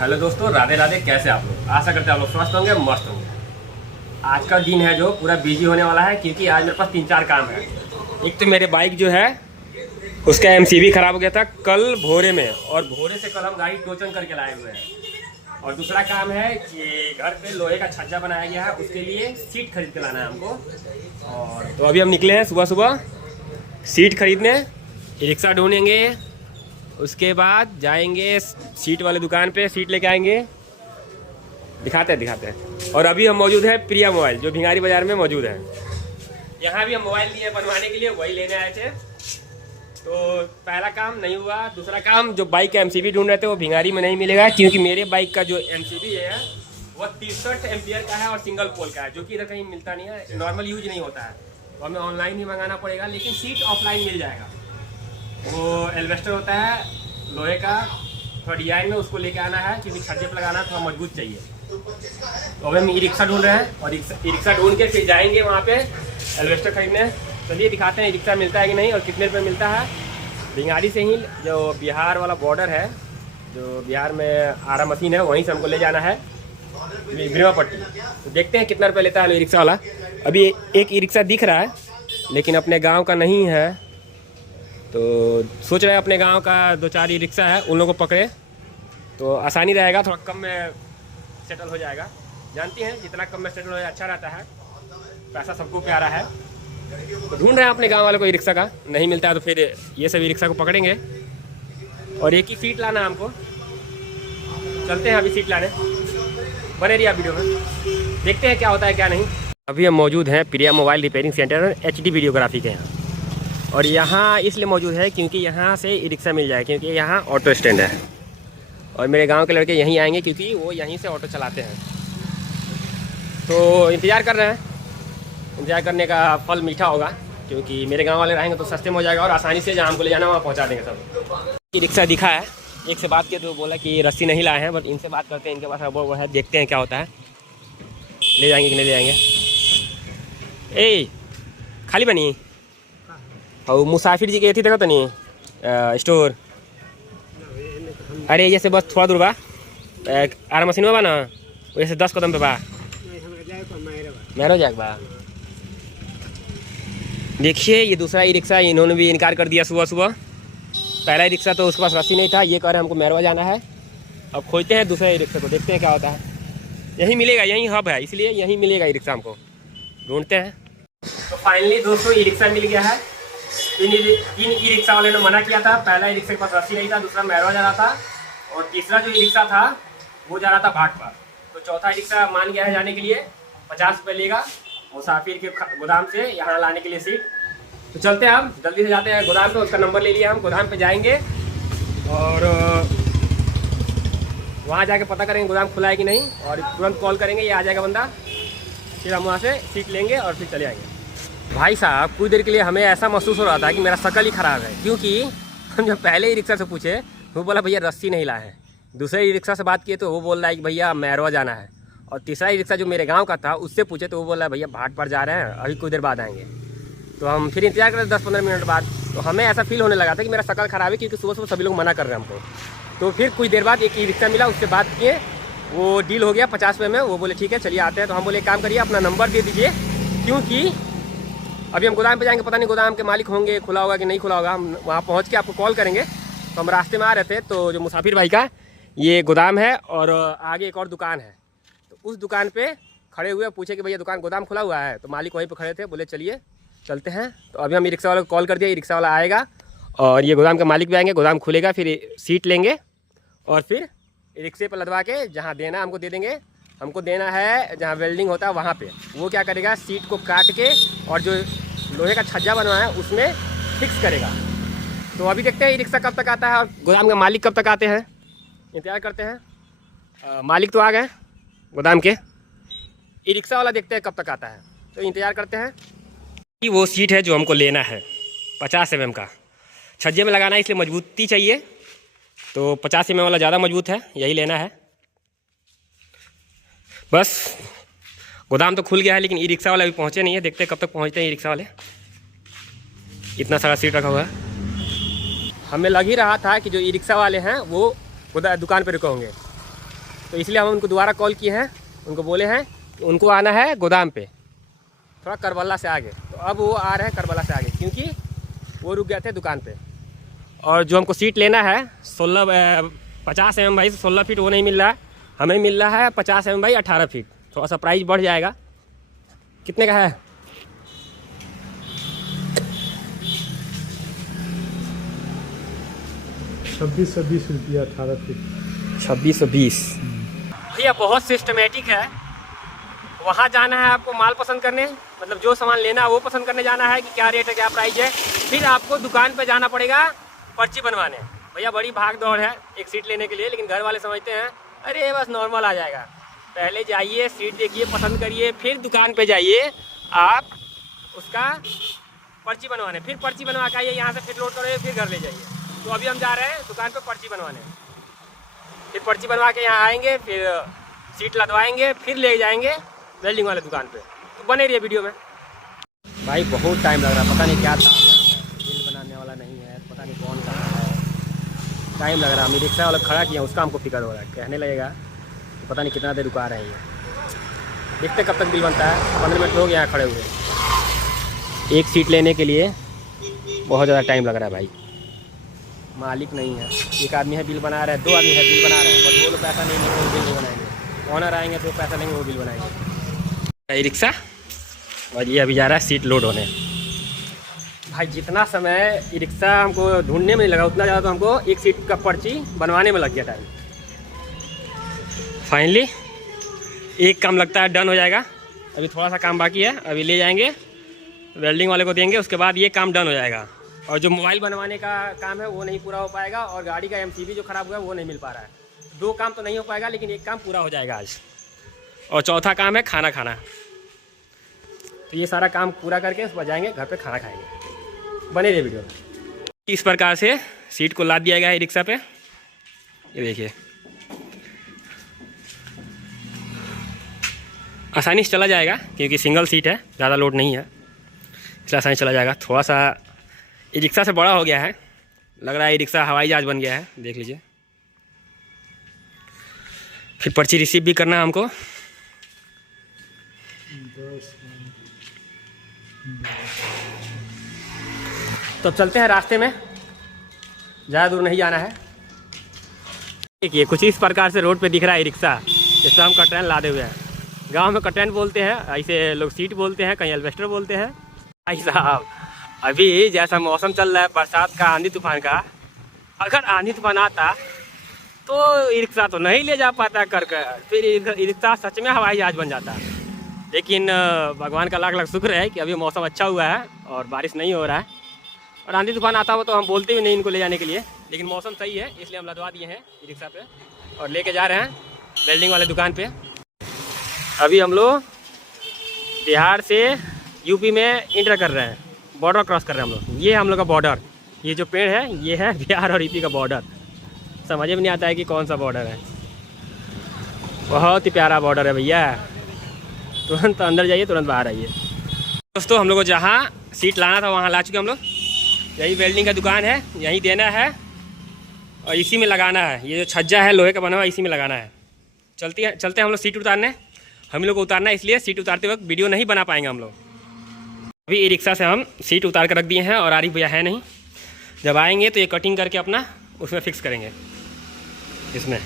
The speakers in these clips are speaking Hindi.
हेलो दोस्तों, राधे राधे। कैसे आप लोग? आशा करते हैं आप लोग स्वस्थ होंगे, मस्त होंगे। आज का दिन है जो पूरा बिजी होने वाला है, क्योंकि आज मेरे पास 3-4 काम है। एक तो मेरे बाइक जो है उसका एमसीबी खराब हो गया था कल भोरे में, और भोरे से कल हम गाड़ी टोचन करके लाए हुए हैं। और दूसरा काम है कि घर पे लोहे का छज्जा बनाया गया है, उसके लिए सीट खरीद के लाना है हमको। और तो अभी हम निकले हैं सुबह सुबह सीट खरीदने। रिक्शा ढूंढेंगे, उसके बाद जाएंगे सीट वाले दुकान पे, सीट लेके आएंगे। दिखाते हैं। और अभी हम मौजूद है प्रिया मोबाइल, जो भिंगारी बाजार में मौजूद है। यहाँ भी हम मोबाइल लिए बनवाने के लिए, वही लेने आए थे। तो पहला काम नहीं हुआ। दूसरा काम, जो बाइक का एमसीबी ढूंढ रहे थे वो भिंगारी में नहीं मिलेगा, क्योंकि मेरे बाइक का जो एमसीबी है वो 63 एम्पियर का है और सिंगल पोल का है, जो कि इधर कहीं मिलता नहीं है, नॉर्मल यूज नहीं होता है। तो हमें ऑनलाइन ही मंगाना पड़ेगा, लेकिन सीट ऑफलाइन मिल जाएगा। वो एल्वेस्टर होता है लोहे का, थोड़ा डिजाइन में, उसको लेके आना है, क्योंकि छज्जे पर लगाना थोड़ा मजबूत चाहिए। तो अभी हम ई रिक्शा ढूंढ रहे हैं, और ई रिक्शा ढूंढ के फिर जाएंगे वहाँ पे एल्वेस्टर खरीदने। चलिए दिखाते हैं ई रिक्शा मिलता है कि नहीं और कितने रुपये मिलता है। भिंगारी से ही जो बिहार वाला बॉर्डर है, जो बिहार में आरा मशीन है, वहीं से हमको ले जाना है भीमापट्टी। तो देखते हैं कितना रुपये लेता है ई रिक्शा वाला। अभी एक ई रिक्शा दिख रहा है, लेकिन अपने गाँव का नहीं है। तो सोच रहे हैं अपने गांव का 2-4 ई रिक्शा है, उन लोगों को पकड़े तो आसानी रहेगा, थोड़ा कम में सेटल हो जाएगा। जानती हैं जितना कम में सेटल हो जाए अच्छा रहता है, पैसा सबको प्यारा है। तो ढूंढ रहे हैं अपने गांव वाले को ई रिक्शा का, नहीं मिलता है तो फिर ये सब ई रिक्शा को पकड़ेंगे। और एक ही सीट लाना हमको, चलते हैं अभी सीट लाने। बने रहिए वीडियो में, देखते हैं क्या होता है क्या नहीं। अभी हम मौजूद हैं Priya mobile repairing centre HD videography के यहाँ। और यहाँ इसलिए मौजूद है क्योंकि यहाँ से ई रिक्शा मिल जाए, क्योंकि यहाँ ऑटो स्टैंड है। और मेरे गांव के लड़के यहीं आएंगे, क्योंकि वो यहीं से ऑटो चलाते हैं। तो इंतज़ार कर रहे हैं, इंतज़ार करने का फल मीठा होगा, क्योंकि मेरे गांव वाले रहेंगे तो सस्ते में हो जाएगा, और आसानी से जहाँ हमको ले जाना वहाँ पहुँचा देंगे सब। ई रिक्शा दिखा है, एक से बात किया तो बोला कि रस्सी नहीं लाए हैं, बट इनसे बात करते हैं, इनके पास वो है, देखते हैं क्या होता है, ले जाएंगे कि नहीं ले जाएंगे। ए खाली बनी और मुसाफिर जी के थी, देखो तो नहीं स्टोर। अरे जैसे बस थोड़ा दूर बा आरा मशीन में बा ना, वैसे 10 कदम पे बा मैरो जाएगा बा। देखिए ये दूसरा ई रिक्शा, इन्होंने भी इनकार कर दिया सुबह सुबह। पहला ई रिक्शा तो उसके पास रस्सी नहीं था, ये कह रहे हमको मैरवा जाना है। अब खोजते हैं दूसरा ई रिक्शा को, देखते हैं क्या होता है। यहीं मिलेगा, यहीं हब है, इसलिए यहीं मिलेगा ई रिक्शा, हमको ढूंढते हैं। तो फाइनली दोस्तों ई रिक्शा मिल गया है। तीन ई रिक्शा वाले ने मना किया था। पहला ई रिक्शा के पास रस्सी नहीं था, दूसरा मैरवा जा रहा था, और तीसरा जो ई रिक्शा था वो जा रहा था भाट पर। तो चौथा ई रिक्शा मान गया है जाने के लिए, 50 रुपये लेगा मुसाफिर के गोदाम से यहाँ लाने के लिए सीट। तो चलते हैं, हम जल्दी से जाते हैं गोदाम पे। उसका नंबर ले लिया, हम गोदाम पे जाएंगे और वहाँ जाके पता करेंगे गोदाम खुला है कि नहीं, और तुरंत कॉल करेंगे, ये आ जाएगा बंदा, फिर हम वहाँ से सीट लेंगे और फिर चले आएंगे। भाई साहब कुछ देर के लिए हमें ऐसा महसूस हो रहा था कि मेरा शक्ल ही ख़राब है, क्योंकि हम जब पहले ही रिक्शा से पूछे वो बोला भैया रस्सी नहीं लाए हैं। दूसरे ई रिक्शा से बात किए तो वो बोल रहा है कि भैया मैरवा जाना है। और तीसरा ई रिक्शा जो मेरे गांव का था उससे पूछे तो वो बोल रहा है भैया भाट पर जा रहे हैं, अभी कुछ देर बाद आएंगे। तो हम फिर इंतजार करें 10-15 मिनट बाद। तो हमें ऐसा फील होने लगा था कि मेरा शक्ल ख़राब है, क्योंकि सुबह सुबह सभी लोग मना कर रहे हैं हमको। तो फिर कुछ देर बाद एक ई रिक्शा मिला, उससे बात किए, वो डील हो गया 50 रुपये में। वो बोले ठीक है चलिए आते हैं। तो हम बोले एक काम करिए, अपना नंबर दे दीजिए, क्योंकि अभी हम गोदाम पे जाएंगे, पता नहीं गोदाम के मालिक होंगे, खुला होगा कि नहीं खुला होगा। हम वहाँ पहुँच के आपको कॉल करेंगे। तो हम रास्ते में आ रहे थे, तो जो मुसाफिर भाई का ये गोदाम है और आगे एक और दुकान है। तो उस दुकान पे खड़े हुए पूछे कि भैया दुकान गोदाम खुला हुआ है, तो मालिक वहीं पे खड़े थे, बोले चलिए चलते हैं। तो अभी हम ई रिक्शा वाले को कॉल कर दिया, ई रिक्शा वाला आएगा और ये गोदाम का मालिक भी आएंगे, गोदाम खुलेगा, फिर सीट लेंगे और फिर रिक्शे पर लदवा के जहाँ देना हमको दे देंगे। हमको देना है जहाँ वेल्डिंग होता है वहाँ पे। वो क्या करेगा, सीट को काट के और जो लोहे का छज्जा बनवाया है उसमें फिक्स करेगा। तो अभी देखते हैं ई रिक्शा कब तक आता है और गोदाम के मालिक कब तक आते हैं, इंतजार करते हैं। मालिक तो आ गए गोदाम के, ई रिक्शा वाला देखते हैं कब तक आता है, तो इंतज़ार करते हैं। वो सीट है जो हमको लेना है 50 mm का, छज्जे में लगाना है इसलिए मजबूती चाहिए। तो 50 mm वाला ज़्यादा मजबूत है, यही लेना है बस। गोदाम तो खुल गया है, लेकिन ई रिक्शा वाला अभी पहुँचे नहीं है, देखते हैं कब तक पहुँचते हैं ई रिक्शा वाले। इतना सारा सीट रखा हुआ है। हमें लग ही रहा था कि जो ई रिक्शा वाले हैं वो दुकान पर रुके होंगे, तो इसलिए हम उनको दोबारा कॉल किए हैं, उनको बोले हैं कि उनको आना है गोदाम पे, थोड़ा करबला से आगे। तो अब वो आ रहे हैं करबला से आगे, क्योंकि वो रुक गए थे दुकान पे। और जो हमको सीट लेना है 50 mm बाई 16 फीट, वो नहीं मिल रहा है, हमें मिल रहा है 50 mm बाई 18 फीट। थोड़ा सा प्राइस बढ़ जाएगा। कितने का है? 2620 रुपया 18 फीट। 2620 भैया बहुत सिस्टमेटिक है। वहाँ जाना है आपको माल पसंद करने, मतलब जो सामान लेना है वो पसंद करने जाना है कि क्या रेट है, क्या प्राइस है। फिर आपको दुकान पे जाना पड़ेगा पर्ची बनवाने। भैया बड़ी भाग दौड़ है एक सीट लेने के लिए, लेकिन घर वाले समझते हैं अरे बस नॉर्मल आ जाएगा। पहले जाइए, सीट देखिए, पसंद करिए, फिर दुकान पे जाइए आप उसका पर्ची बनवाने। फिर पर्ची बनवा के आइए यहाँ से, फिर लोड करो, फिर घर ले जाइए। तो अभी हम जा रहे हैं दुकान पे पर्ची बनवाने। फिर पर्ची बनवा के यहाँ आएंगे, फिर सीट लदवाएंगे, फिर ले जाएंगे वेल्डिंग वाले दुकान पे। तो बने रहिए वीडियो में। भाई बहुत टाइम लग रहा है, पता नहीं क्या काम है, बिल बनाने वाला नहीं है, पता नहीं कौन कहाँ है, टाइम लग रहा है। हम रिक्शा वाला खड़ा किया, उसका हमको फिक्र हो रहा है, कहने लगेगा तो पता नहीं कितना देर रुका रहे हैं। देखते कब तक बिल बनता है। 15 मिनट हो गया यहाँ खड़े हुए। एक सीट लेने के लिए बहुत ज़्यादा टाइम लग रहा है भाई। मालिक नहीं है, एक आदमी है बिल बना रहा है, 2 आदमी है बिल बना रहे हैं, बट वो लोग पैसा नहीं लेंगे, वो बिल नहीं बनाएंगे। ऑनर आएंगे तो पैसा लेंगे, वो बिल बनाएंगे। रिक्शा और ये अभी जा रहा है सीट लोड होने। भाई जितना समय रिक्शा हमको ढूंढने में नहीं लगा, उतना ज़्यादा तो हमको एक सीट का पर्ची बनवाने में लग गया टाइम। फाइनली एक काम लगता है डन हो जाएगा। अभी थोड़ा सा काम बाकी है, अभी ले जाएंगे वेल्डिंग वाले को देंगे, उसके बाद ये काम डन हो जाएगा। और जो मोबाइल बनवाने का काम है वो नहीं पूरा हो पाएगा, और गाड़ी का MCB जो ख़राब हुआ है वो नहीं मिल पा रहा है। 2 काम तो नहीं हो पाएगा, लेकिन एक काम पूरा हो जाएगा आज। और चौथा काम है खाना खाना। तो ये सारा काम पूरा करके उसके बाद जाएंगे घर पे, खाना खाएंगे। बने रहिए वीडियो में। इस प्रकार से सीट को लाद दिया गया है रिक्शा पे, ये देखिए। आसानी से चला जाएगा क्योंकि सिंगल सीट है, ज़्यादा लोड नहीं है, इसलिए आसानी से चला जाएगा। थोड़ा सा ये रिक्शा से बड़ा हो गया है, लग रहा है ये रिक्शा हवाई जहाज बन गया है, देख लीजिए। फिर पर्ची रिसीव भी करना है हमको। तो चलते हैं रास्ते में, ज़्यादा दूर नहीं जाना है। देखिए कुछ इस प्रकार से रोड पे दिख रहा है रिक्शा, जिससे हम कटरैन लादे हुए हैं। गांव में कटरैन बोलते हैं, ऐसे लोग सीट बोलते हैं, कहीं एल्वेस्टर बोलते हैं। भाई साहब अभी जैसा मौसम चल रहा है बरसात का, आंधी तूफान का, अगर आंधी तूफान आता तो रिक्शा तो नहीं ले जा पाता करके, फिर रिक्शा सच में हवाई जहाज बन जाता। लेकिन भगवान का लाख लाख शुक्र है कि अभी मौसम अच्छा हुआ है और बारिश नहीं हो रहा है। और आंधी तूफान आता हो तो हम बोलते भी नहीं इनको ले जाने के लिए, लेकिन मौसम सही है इसलिए हम लदवा दिए हैं रिक्शा पे और लेके जा रहे हैं वेल्डिंग वाले दुकान पे। अभी हम लोग बिहार से यूपी में इंटर कर रहे हैं, बॉर्डर क्रॉस कर रहे हैं हम लोग। ये हम लोग का बॉर्डर, ये जो पेड़ है ये है बिहार और यूपी का बॉर्डर। समझ में नहीं आता है कि कौन सा बॉर्डर है। बहुत ही प्यारा बॉर्डर है भैया, तुरंत अंदर जाइए तुरंत बाहर आइए। दोस्तों हम लोग को जहाँ सीट लाना था वहाँ ला चुके हम लोग। यही वेल्डिंग का दुकान है, यहीं देना है और इसी में लगाना है। ये जो छज्जा है लोहे का बना हुआ, इसी में लगाना है। चलते हैं हम लोग सीट उतारने। हम लोग को उतारना है, इसलिए सीट उतारते वक्त वीडियो नहीं बना पाएंगे हम लोग। अभी ई रिक्शा से हम सीट उतार कर रख दिए हैं और आरिफ भैया है नहीं, जब आएंगे तो ये कटिंग करके अपना उसमें फिक्स करेंगे। इसमें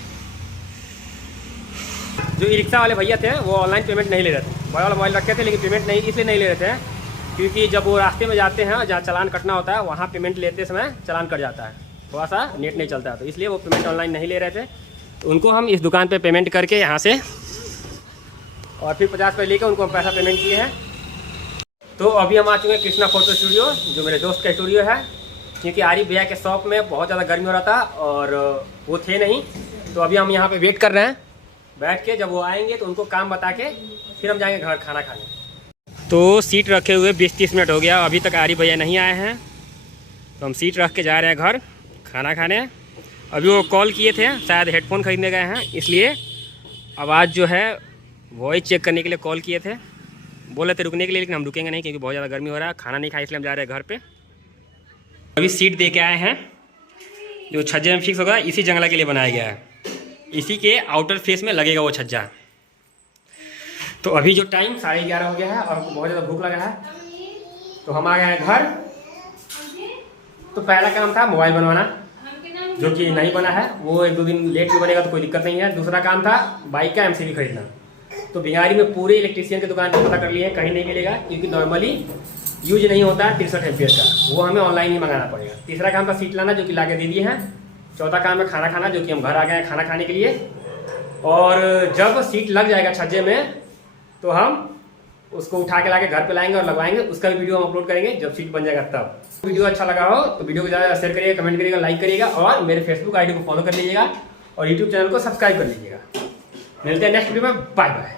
जो ई रिक्शा वाले भैया थे वो ऑनलाइन पेमेंट नहीं ले रहे थे, बड़ा वाला मोबाइल रखे थे, लेकिन पेमेंट नहीं इसलिए नहीं ले रहे थे क्योंकि जब वो रास्ते में जाते हैं जहाँ चालान कटना होता है वहाँ पेमेंट लेते समय चालान कट जाता है, थोड़ा सा नेट नहीं चलता है, तो इसलिए वो पेमेंट ऑनलाइन नहीं ले रहे थे। तो उनको हम इस दुकान पे पेमेंट करके यहाँ से और फिर 50 रुपये लेकर उनको हम पैसा पेमेंट किए हैं। तो अभी हम आ चुके हैं कृष्णा फोटो स्टूडियो, जो मेरे दोस्त का स्टूडियो है, क्योंकि आरिफ भैया के शॉप में बहुत ज़्यादा गर्मी हो रहा था और वो थे नहीं। तो अभी हम यहाँ पे वेट कर रहे हैं बैठ के, जब वो आएंगे तो उनको काम बता के फिर हम जाएंगे घर खाना खाने। तो सीट रखे हुए 20-30 मिनट हो गया, अभी तक आरिफ भैया नहीं आए हैं, तो हम सीट रख के जा रहे हैं घर खाना खाने। अभी वो कॉल किए थे, शायद हेडफोन खरीदने गए हैं, इसलिए आवाज़ जो है वॉइस चेक करने के लिए कॉल किए थे। बोले थे रुकने के लिए, लेकिन हम रुकेंगे नहीं क्योंकि बहुत ज़्यादा गर्मी हो रहा है, खाना नहीं खाए, इसलिए हम जा रहे हैं घर पे। अभी सीट दे के आए हैं, जो छज्जे में फिक्स होगा इसी जंगला के लिए बनाया गया है। इसी के आउटर फेस में लगेगा वो छज्जा। तो अभी जो टाइम 11:30 हो गया है और बहुत ज़्यादा भूख लगा है, तो हम आ गए हैं घर। तो पहला काम था मोबाइल बनवाना, जो कि नहीं बना है, वो 1-2 दिन लेट भी बनेगा तो कोई दिक्कत नहीं है। दूसरा काम था बाइक का एमसीबी खरीदना। तो बिहारी में पूरे इलेक्ट्रीशियन की दुकान पर पता कर लिए, कहीं नहीं मिलेगा, क्योंकि नॉर्मली यूज नहीं होता 63 एम्पियर का, वो हमें ऑनलाइन ही मंगाना पड़ेगा। तीसरा काम था सीट लाना, जो कि ला के दे दिए हैं। चौथा काम है खाना खाना, जो कि हम घर आ गए हैं खाना खाने के लिए। और जब सीट लग जाएगा छज्जे में तो हम उसको उठा के लाके घर पे लाएंगे और लगवाएंगे। उसका भी वीडियो हम अपलोड करेंगे जब सीट बन जाएगा तब। वीडियो अच्छा लगा हो तो वीडियो को ज़्यादा शेयर करिएगा, कमेंट करिएगा, लाइक करिएगा और मेरे फेसबुक आईडी को फॉलो कर लीजिएगा और यूट्यूब चैनल को सब्सक्राइब कर लीजिएगा। मिलते हैं नेक्स्ट वीडियो में, बाय बाय।